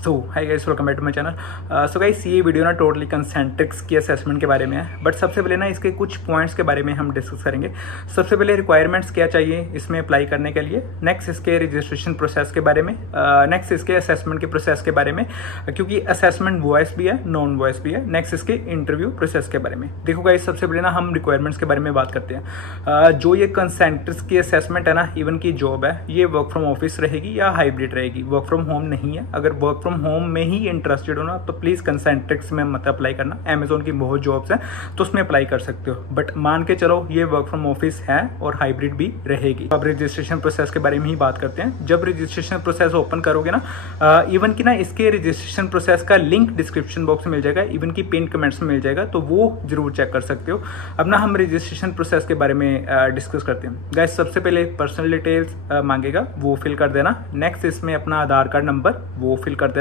So hi guys, welcome back to my channel. So guys, ये video ना totally Concentrix की assessment के बारे में है। बट सबसे पहले ना इसके कुछ पॉइंट्स के बारे में हम डिस्कस करेंगे। सबसे पहले रिक्वायरमेंट्स क्या चाहिए इसमें अप्लाई करने के लिए, नेक्स्ट इसके रजिस्ट्रेशन प्रोसेस के बारे में, नेक्स्ट इसके असेसमेंट के प्रोसेस के बारे में, क्योंकि असेसमेंट वॉइस भी है नॉन वॉइस भी है, नेक्स्ट इसके इंटरव्यू प्रोसेस के बारे में। देखो गाइस, सबसे पहले ना हम रिक्वायरमेंट्स के बारे में बात करते हैं। जो ये कंसेंट्रिक्स की असेसमेंट है ना, इवन की जॉब है, ये वर्क फ्रॉम ऑफिस रहेगी या हाइब्रिड रहेगी, वर्क फ्रॉम होम नहीं है। अगर वर्क फ्रॉम होम में ही इंटरेस्टेड हो ना तो प्लीज कंसेंट्रिक्स में मत अप्लाई करना। अमेजोन की बहुत जॉब्स हैं तो उसमें अप्लाई कर सकते हो, बट मान के चलो ये वर्क फ्रॉम ऑफिस है और हाइब्रिड भी रहेगी। अब रजिस्ट्रेशन प्रोसेस के बारे में ही बात करते हैं। जब रजिस्ट्रेशन प्रोसेस ओपन करोगे ना, इवन की ना इसके रजिस्ट्रेशन प्रोसेस का लिंक डिस्क्रिप्शन बॉक्स में मिल जाएगा, इवन की पिन कमेंट्स में मिल जाएगा, तो वो जरूर चेक कर सकते हो। अब ना हम रजिस्ट्रेशन प्रोसेस के बारे में डिस्कस करते हैं। गाइस, सबसे पहले पर्सनल डिटेल्स मांगेगा, वो फिल कर देना। नेक्स्ट इसमें अपना आधार कार्ड नंबर वो फिल कर देना।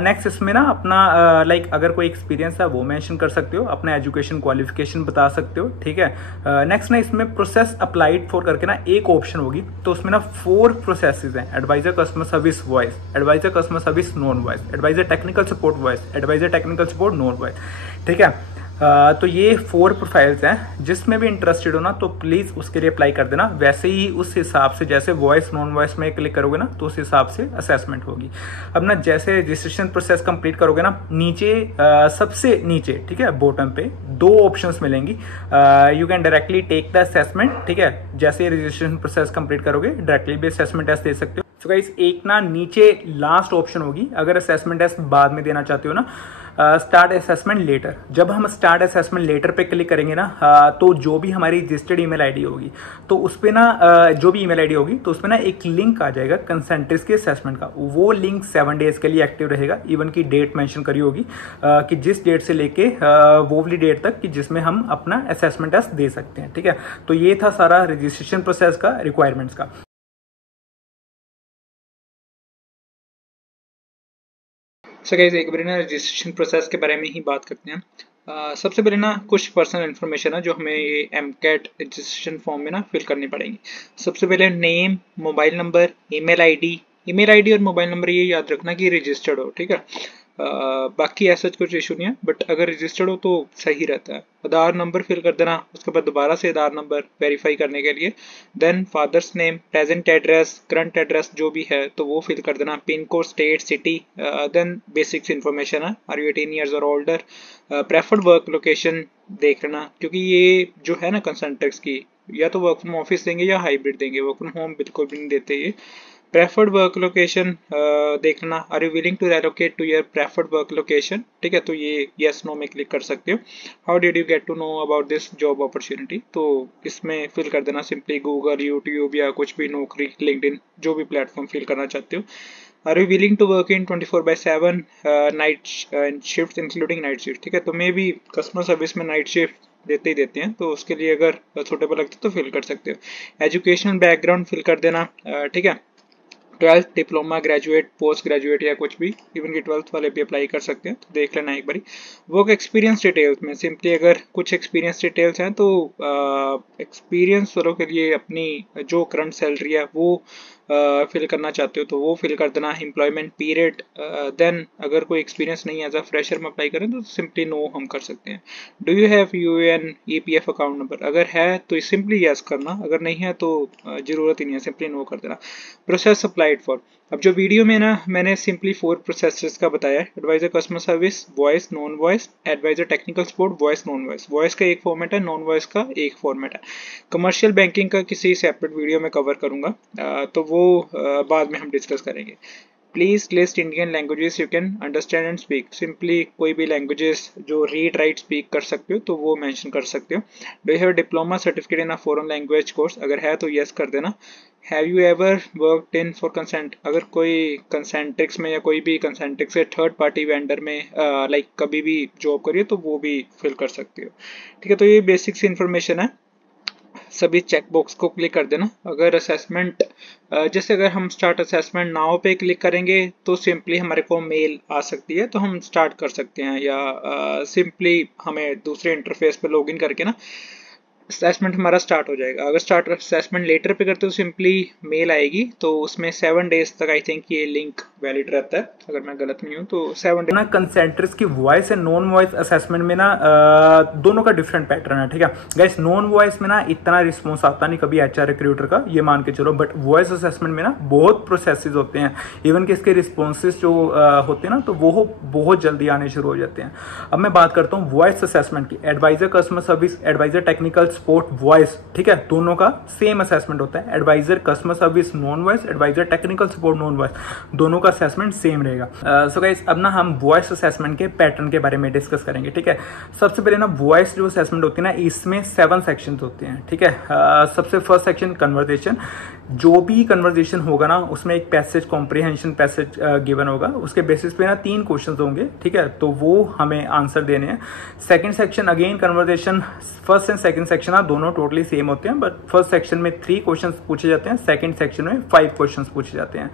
नेक्स्ट इसमें ना अपना लाइक अगर कोई एक्सपीरियंस है वो मेंशन कर सकते हो, अपना एजुकेशन क्वालिफिकेशन बता सकते हो, ठीक है। नेक्स्ट ना इसमें प्रोसेस अप्लाइड फॉर करके ना एक ऑप्शन होगी, तो उसमें ना 4 प्रोसेसेस हैं। Advisor customer service voice, advisor customer service non voice, advisor technical support voice, advisor technical support non voice, ठीक है। तो ये 4 प्रोफाइल्स हैं। जिसमें भी इंटरेस्टेड हो ना तो प्लीज़ उसके लिए अप्लाई कर देना। वैसे ही उस हिसाब से जैसे वॉइस नॉन वॉइस में क्लिक करोगे ना तो उस हिसाब से असेसमेंट होगी। अब ना जैसे रजिस्ट्रेशन प्रोसेस कंप्लीट करोगे ना, नीचे सबसे नीचे, ठीक है, बॉटम पे 2 ऑप्शंस मिलेंगी। You can directly take the assessment, ठीक है। जैसे रजिस्ट्रेशन प्रोसेस कंप्लीट करोगे डायरेक्टली भी असेसमेंट टेस्ट दे सकते हो। तो गाइस, एक ना नीचे लास्ट ऑप्शन होगी, अगर असेसमेंट टेस्ट बाद में देना चाहते हो ना, स्टार्ट असेसमेंट लेटर। जब हम स्टार्ट असेसमेंट लेटर पे क्लिक करेंगे ना, तो जो भी हमारी रजिस्टर्ड ईमेल आईडी होगी, तो उस पर ना जो भी ईमेल आईडी होगी तो उस पर ना एक लिंक आ जाएगा कंसेंट्रिक्स के असेसमेंट का। वो लिंक 7 डेज के लिए एक्टिव रहेगा। इवन की डेट मेंशन करी होगी कि जिस डेट से लेके वो वाली डेट तक कि जिसमें हम अपना असेसमेंट टेस्ट दे सकते हैं, ठीक है। तो ये था सारा रजिस्ट्रेशन प्रोसेस का, रिक्वायरमेंट्स का। सो गाइस, एक बार ना रजिस्ट्रेशन प्रोसेस के बारे में ही बात करते हैं। सबसे पहले ना कुछ पर्सनल इन्फॉर्मेशन है जो हमें ये एमकैट रजिस्ट्रेशन फॉर्म में ना फिल करनी पड़ेगी। सबसे पहले name, mobile number, email ID और मोबाइल नंबर ये याद रखना कि रजिस्टर्ड हो, ठीक है। बाकी ऐसा कुछ इशू नहीं है, बट अगर रजिस्टर्ड हो तो सही रहता है। आधार नंबर फिल कर देना, उसके बाद दोबारा से आधार नंबर वेरीफाई करने के लिए। Then father's name, present address, current address जो भी है तो वो फिल कर देना। Pin code, state, city, then basics information है, आर यू 18 ईयर्स और ओल्डर। प्रेफर्ड वर्क लोकेशन देख लेना, क्योंकि ये जो है ना कंसेंट्रिक्स की, या तो वर्क फ्रॉम ऑफिस देंगे या हाइब्रिड देंगे, वर्क फ्रॉम होम बिल्कुल भी नहीं देते ये। प्रेफर्ड वर्क लोकेशन देखना, are you willing to relocate to your preferred work location, ठीक है। तो ये यस नो में क्लिक कर सकते हो। How did you get to know about this job opportunity, तो इसमें फिल कर देना सिंपली गूगल, यूट्यूब या कुछ भी, नौकरी, लिंक्डइन, जो भी प्लेटफॉर्म फिल करना चाहते हो। Are you willing to work in 24/7 night shift including night shift, ठीक है। तो मे भी कस्टमर सर्विस में नाइट शिफ्ट देते ही देते हैं, तो उसके लिए अगर सूटेबल लगता है तो फिल कर सकते हो। एजुकेशनल बैकग्राउंड फिल कर देना, ठीक है। 12th, diploma, graduate, post graduate या कुछ भी, इवन की 12th वाले भी अप्लाई कर सकते हैं, तो देख लेना एक बारी। वर्क एक्सपीरियंस डिटेल्स में सिंपली अगर कुछ एक्सपीरियंस डिटेल्स हैं तो एक्सपीरियंस वालों के लिए अपनी जो करंट सैलरी है वो फिल करना चाहते हो तो वो फिल कर देना। एम्प्लॉयमेंट पीरियड, देन अगर कोई एक्सपीरियंस नहीं एज अ फ्रेशर में अप्लाई करें तो सिंपली नो हम कर सकते हैं। Do you have UAN EPF account number, अगर है तो सिंपली यस करना, अगर नहीं है तो जरूरत ही नहीं है, सिंपली नो कर देना। प्रोसेस अप्लाइड फॉर, अब जो वीडियो में ना मैंने सिंपली 4 प्रोसेसेस का बताया है। Advisor customer service voice non voice, advisor technical support voice non voice. Voice का एक फॉर्मेट है, नॉन वॉइस का एक फॉर्मेट है। कमर्शियल बैंकिंग का किसी सेपरेट वीडियो में कवर करूंगा, तो वो बाद में हम डिस्कस करेंगे। Please list Indian languages you can understand and speak, simply कोई भी लैंग्वेजेस जो रीड राइट स्पीक कर सकते हो तो वो मेंशन कर सकते हो। Do you have diploma certificate in a foreign language course, अगर है तो यस कर देना। Have you ever worked in for consent, अगर कोई कंसेंट्रिक्स में या कोई भी कंसेंट्रिक्स से थर्ड पार्टी वेंडर में लाइक कभी भी जॉब करिए तो वो भी फिल कर सकते हो, ठीक है। तो ये बेसिक्स इन्फॉर्मेशन है, सभी चेक बॉक्स को क्लिक कर देना। अगर असेसमेंट जैसे अगर हम स्टार्ट असेसमेंट नाउ पे क्लिक करेंगे तो सिंपली हमारे को मेल आ सकती है, तो हम स्टार्ट कर सकते हैं, या सिंपली हमें दूसरे इंटरफेस पे लॉगिन करके ना असेसमेंट हमारा स्टार्ट हो जाएगा। अगर स्टार्ट असेसमेंट लेटर पे करते हो सिंपली मेल आएगी, तो उसमें 7 डेज तक आई थिंक ये लिंक वैलिड रहता है, अगर मैं गलत नहीं हूँ तो 7 डेज। ना कंसेंट्रेस की voice and non voice assessment में ना दोनों का डिफरेंट पैटर्न है, ठीक है गाइस। नॉन वॉइस में ना इतना रिस्पॉन्स आता नहीं कभी एचआर रिक्रूटर का, ये मान के चलो, बट वॉइस असेसमेंट में ना बहुत प्रोसेसेस होते हैं, इवन कि इसके रिस्पॉन्सेज जो होते हैं ना तो वो बहुत जल्दी आने शुरू हो जाते हैं। अब मैं बात करता हूँ वॉइस असेसमेंट की। Advisor customer service, advisor technical support voice, ठीक है, दोनों का सेम असेसमेंट होता है। Advisor customer service non voice, advisor technical support non voice, दोनों का असेसमेंट सेम रहेगा। सो गाइस अब ना हम वॉइस असेसमेंट के पैटर्न के बारे में डिस्कस करेंगे, ठीक है। सबसे पहले ना वॉइस जो असेसमेंट होती है ना, इसमें 7 सेक्शंस होते हैं, ठीक है। सबसे फर्स्ट सेक्शन कन्वर्सेशन, जो भी कन्वर्सेशन होगा ना उसमें एक पैसेज कॉम्प्रिहेंशन पैसेज गिवन होगा, उसके बेसिस पे ना 3 क्वेश्चंस होंगे, ठीक है, तो वो हमें आंसर देने हैं। Second section again conversation, first and second section ना दोनों टोटली सेम होते हैं, बट फर्स्ट सेक्शन में 3 क्वेश्चंस पूछे जाते हैं, सेकंड सेक्शन में 5 क्वेश्चंस पूछे जाते हैं।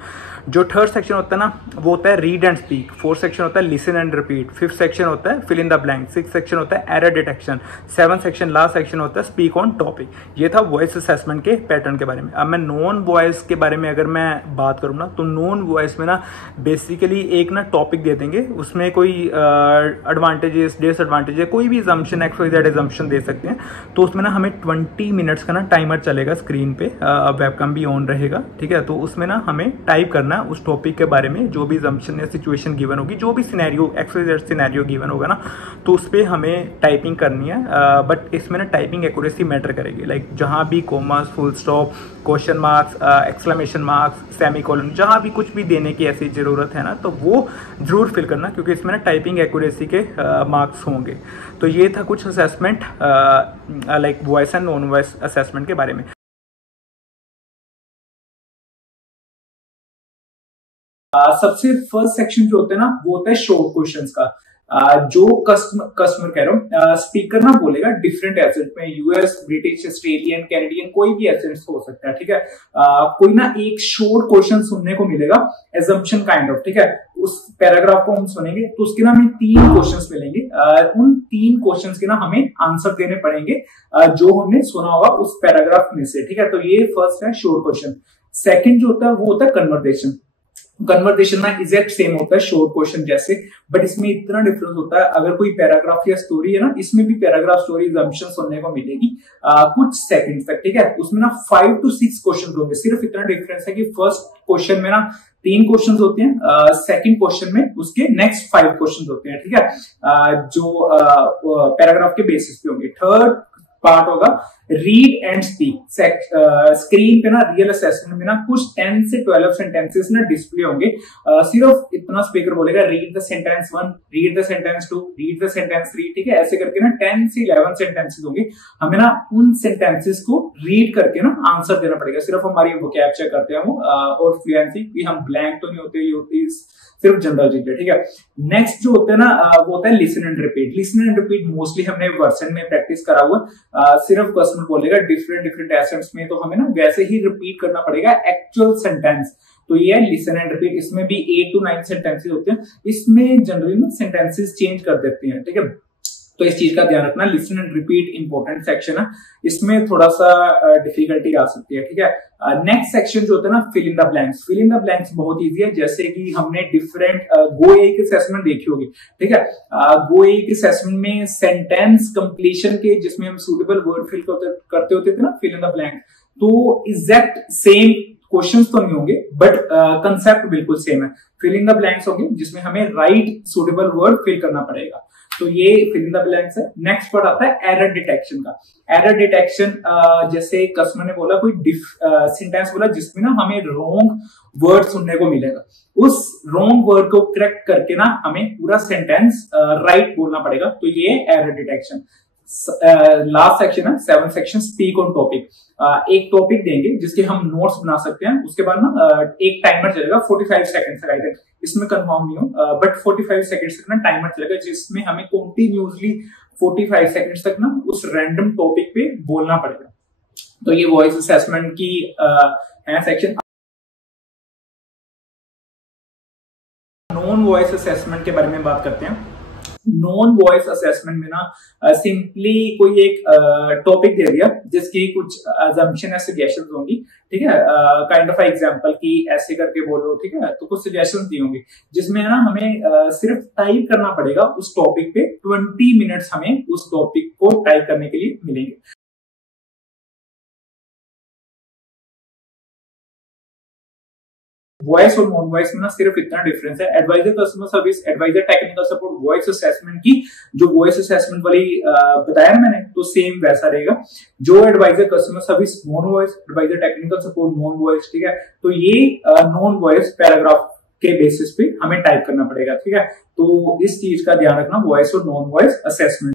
जो थर्ड सेक्शन होता है ना वो होता है read and speak, fourth section होता है listen and repeat, fifth section होता है fill in the blank, six section होता है error detection, seven section last section होता है स्पीक ऑन टॉपिक। ये था वॉइस असेसमेंट के पैटर्न के बारे में। अब मैं नॉन वॉइस के बारे में अगर मैं बात करूँ ना, तो नॉन वॉइस में ना बेसिकली एक ना टॉपिक दे देंगे, उसमें कोई एडवांटेजेस डिसएडवांटेजेस कोई भी assumption XYZ assumption दे सकते हैं, तो उसमें ना हमें 20 मिनट्स का ना टाइमर चलेगा स्क्रीन पे, वेबकैम भी ऑन रहेगा, ठीक है। तो उसमें ना हमें टाइप करना है उस टॉपिक के बारे में, जो भी assumption या सिचुएशन गिवन होगी, जो भी सिनेरियो XYZ सिनेरियो गिवन होगा ना, तो उस पर हमें टाइपिंग करनी है। बट इसमें ना टाइपिंग एक्यूरेसी मैटर करेगी, लाइक जहाँ भी commas, full stop, question marks, exclamation marks, semicolon, जहाँ भी कुछ भी देने की ऐसी ज़रूरत है ना, तो वो जरूर फिल करना, क्योंकि इसमें ना टाइपिंग एक्यूरेसी के मार्क्स होंगे। तो ये था कुछ assessment like voice and non voice assessment के बारे में। सबसे फर्स्ट सेक्शन जो होता है ना वो होता है शॉर्ट क्वेश्चंस का। जो कस्टमर कह रहा हूँ, स्पीकर ना बोलेगा डिफरेंट एसेंट में, यूएस, ब्रिटिश, ऑस्ट्रेलियन, कैनेडियन, कोई भी एसेंट हो सकता है, ठीक है। कोई ना एक शॉर्ट क्वेश्चन सुनने को मिलेगा, एजम्पशन काइंड ऑफ, ठीक है। उस पैराग्राफ को हम सुनेंगे तो उसके ना हमें 3 क्वेश्चंस मिलेंगे। उन 3 क्वेश्चंस के ना हमें आंसर देने पड़ेंगे, जो हमने सुना होगा उस पैराग्राफ में से, ठीक है। तो ये फर्स्ट है शॉर्ट क्वेश्चन। सेकंड जो होता है वो होता है कन्वर्सेशन। कन्वर्सेशन ना एग्जैक्ट सेम होता है शॉर्ट क्वेश्चन जैसे, बट इसमें इतना डिफरेंस होता है, अगर कोई पैराग्राफ या स्टोरी है ना, इसमें भी पैराग्राफ स्टोरी assumption सुनने को मिलेगी कुछ सेकंड्स तक, ठीक है। उसमें ना 5 to 6 क्वेश्चन होंगे, सिर्फ इतना डिफरेंस है कि फर्स्ट क्वेश्चन में ना 3 क्वेश्चन होते हैं, सेकंड क्वेश्चन में उसके नेक्स्ट 5 क्वेश्चन होते हैं, ठीक है, जो पैराग्राफ के बेसिस पे होंगे। थर्ड पार्ट होगा रीड एंड स्पीक। स्क्रीन पे ना रियल असेसमेंट में ना कुछ 10 से 12 सेंटेंसेस ना डिस्प्ले होंगे, सिर्फ इतना स्पीकर बोलेगा read the sentence 1, read the sentence 2, read the sentence 3, ठीक है। ऐसे करके ना 10 से 11 सेंटेंसेस होंगे, हमें ना उन सेंटेंसेस को रीड करके ना आंसर देना पड़ेगा। सिर्फ हमारी वोकैब चेक करते हैं वो, और फ्लुएंसी भी, हम ब्लैंक तो नहीं होते, ये होती सिर्फ जनरल चीजें, ठीक है। नेक्स्ट जो होता है ना वो होता है listen and repeat. Listen and repeat mostly हमने वर्सन में प्रैक्टिस करा हुआ, सिर्फ कस्टमर बोलेगा डिफरेंट एसेंट्स में, तो हमें ना वैसे ही रिपीट करना पड़ेगा एक्चुअल सेंटेंस। तो ये है लिसन एंड रिपीट। इसमें भी 8 to 9 सेंटेंसेस होते हैं, इसमें जनरली ना सेंटेंसेस चेंज कर देते हैं, ठीक है। तो इस चीज का ध्यान रखना। Listen and repeat important section है, इसमें थोड़ा सा डिफिकल्टी आ सकती है, ठीक है। नेक्स्ट सेक्शन जो होता है ना fill in the blanks. Fill in the blanks बहुत इजी है, जैसे कि हमने डिफरेंट गो एक असेसमेंट देखी होगी, ठीक है। गो एक असेसमेंट में सेंटेंस कंप्लीशन के जिसमें हम सूटेबल वर्ड फिल करते होते थे ना, फिल इन द ब्लैंक, तो एग्जैक्ट सेम क्वेश्चंस तो नहीं होंगे, बट कंसेप्ट बिल्कुल सेम है। फिल इन द ब्लैंक्स होंगे जिसमें हमें राइट सूटेबल वर्ड फिल करना पड़ेगा, तो ये फिल इन द ब्लैंक्स है। नेक्स्ट वर्ड आता है एरर डिटेक्शन का। एरर डिटेक्शन, जैसे कस्टमर ने बोला कोई सेंटेंस बोला जिसमें ना हमें रॉन्ग वर्ड सुनने को मिलेगा, उस रॉन्ग वर्ड को करेक्ट करके ना हमें पूरा सेंटेंस राइट बोलना पड़ेगा, तो ये एरर डिटेक्शन। लास्ट सेक्शन है 7 सेक्शन स्पीक ऑन टॉपिक। एक टॉपिक देंगे जिसके हम नोट्स बना सकते हैं, उसके बाद ना एक टाइमर चलेगा 45 सेकंड तक, आई थिंक इसमें कंफर्म नहीं हूं, बट 45 सेकंड तक ना टाइमर चलेगा, जिसमें हमें कंटिन्यूअसली 45 सेकंड तक ना उस रैंडम टॉपिक पे बोलना पड़ेगा। तो ये वॉइस असेसमेंट की है सेक्शन। नॉन वॉइस असेसमेंट के बारे में बात करते हैं। नॉन वॉइस असेसमेंट में ना सिंपली कोई एक टॉपिक दे दिया जिसकी कुछ अजम्पशन या सजेशंस होंगी, ठीक है, काइंड ऑफ एग्जांपल की ऐसे करके बोलो, ठीक है, तो कुछ सजेशंस दी होंगी जिसमें ना हमें सिर्फ टाइप करना पड़ेगा उस टॉपिक पे, 20 मिनट्स हमें उस टॉपिक को टाइप करने के लिए मिलेंगे। वॉइस और नॉन वॉइस में ना सिर्फ इतना डिफरेंस है। Advisor customer service, advisor technical support, voice assessment की जो वॉइस असेसमेंट वाली बताया ना मैंने, तो सेम वैसा रहेगा। जो advisor customer service non voice, advisor technical support non voice, ठीक है, तो ये नॉन वॉइस पैराग्राफ के बेसिस पे हमें टाइप करना पड़ेगा, ठीक है। तो इस चीज का ध्यान रखना, वॉइस और नॉन वॉइस असेसमेंट।